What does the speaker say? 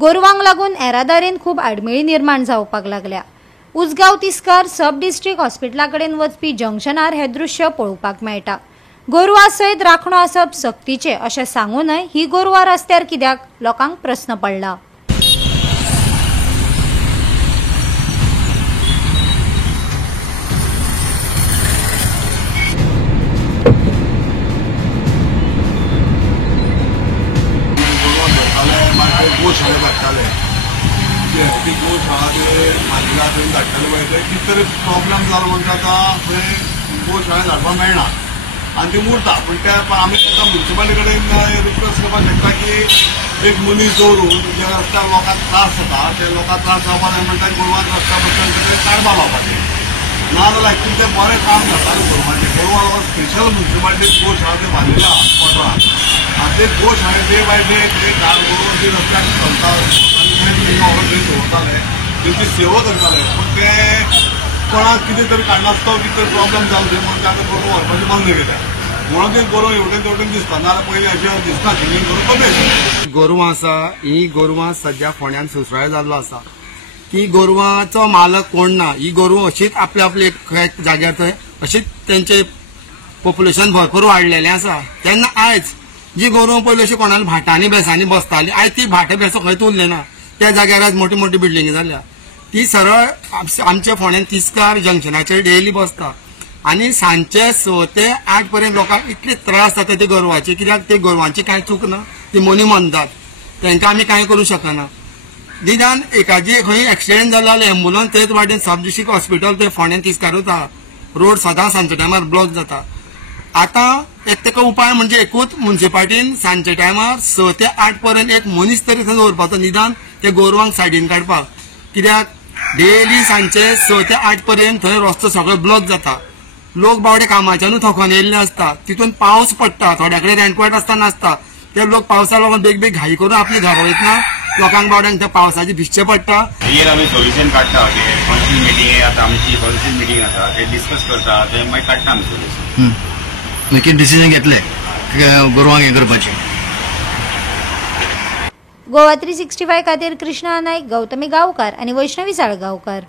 गोरवांक लागून येरादारीन खूब आडमेळी निर्माण जावपाक लागल्या। उसगांव तिस्कार सब डिस्ट्रिक्ट हॉस्पिटला कडेन वचपी जंक्शनार हे दृश्य पळोवपाक मेळटा। गोरवां सयत राखणो आसप सक्तीचे अशें सांगूनय ही गोरवां रस्त्यार कित्याक लोकांक प्रस्न पडला। गोशाळे धाडटाले ती गोशाळा ते मालिका थंय धाडटाले पळय थंय कितें तरी प्रॉब्लेम जालो म्हणटा आतां थंय गोशाळे धाडपाक मेळना आनी ती उरता पूण ते आमी आतां म्युनिसिपालिटी कडेन रिक्वेस्ट करपाक शकता की एक मनीस दवरून जे रस्त्यार लोकांक त्रास जाता ते लोकांक त्रास जावपा न्हय म्हणटा गोरवांक रस्त्या बद्दल कितें काडपाक लावपाचें नाजाल्यार एक्चुअली तें बरें काम जाता गोरवांचें। गोरवां लागून स्पेशल म्युनिसिपालिटी गोशाळा ते बांदिला पोंडरान आनी ते गोशाळे डे बाय डे ते गोरवां जे रस्त्यार चलता आनी दवरताले तेंची सेवा करताले पूण ते कोणाक कितें तरी कारणास्तव कितें तरी प्रॉब्लेम जालो थंय म्हणून ते आतां गोरवां व्हरपाचें बंद केल्या म्हणून ते गोरवां हेवटेन तेवटेन दिसता नाजाल्यार पयलीं अशें दिसना सिंगींग करून कमी आशिल्लें। गोरवां आसा ही गोरवां सध्या फोंड्यान सुसराय जाल्लो आसा की गोरवांचो मालक कोण ना, ही गोरवां अशीच आपल्या आपले खंय जाग्यार थंय अशीच तेंचे पॉप्युलेशन भरपूर वाडलेलें आसा। तेन्ना आयज जी गोरवां पयलीं अशी कोणाली भाटांनी बेसांनी बसताली आयज ती भाटां बेसां खंयच उरले ना। त्या जाग्यार आज मोठी मोठी बिल्डिंगी जाल्या ती सरळ आमच्या फोंड्यान तिस्कार जंक्शनाचेर डेली बसता आनी सांजचे 6 ते 8 पर्यंत लोकांक इतले त्रास जाता ते गोरवांचे कित्याक ते गोरवांची कांय चूक ना, ती मोनी म्हणटात तांकां आमी कांय करूं शकना। निदान एकाची खंय एक्सिडेंट जालो जाल्यार एम्बुलन्स तेच वाटेन सब डिस्ट्रिक्ट हॉस्पिटल ते फोंड्यान तिस्कारूच आहा, रोड सदां सांजच्या टायमार ब्लॉक जाता। आतां एक ताका उपाय म्हणजे एकूच म्युनिसिपालिटीन सांजच्या टायमार 6 ते 8 पर्यंत एक मनीस तरी थंय दवरपाचो निदान ते गोरवांक सायडीन काडपाक, कित्याक डेली सांजचे 6 ते 8 पर्यंत थंय रस्तो सगळो ब्लॉक जाता। लोक बावडे कामाच्यानूच थकोन येयल्ले आसता, तितून पावस पडटा, थोड्या कडेन रेनकोट आसता नासता ते लोक पावसा लागून बेग बेग घाई करून आपली घरा वयतना लोकांक बावड्यांक त्या पावसाची भिजचे पडटा। हेर आमी सोल्युशन काडटा की काउन्सिल मिटींग आतां आमची काउन्सिल मिटींग आसा ते डिस्कस करता ते मागीर काडटा आमी सोल्युशन। नक्की डिसिजन घेतले गोरवांक हे करपाचें। गोवा 365 खातीर कृष्णा नायक, गौतमी गांवकार आनी वैष्णवी साळगांवकार।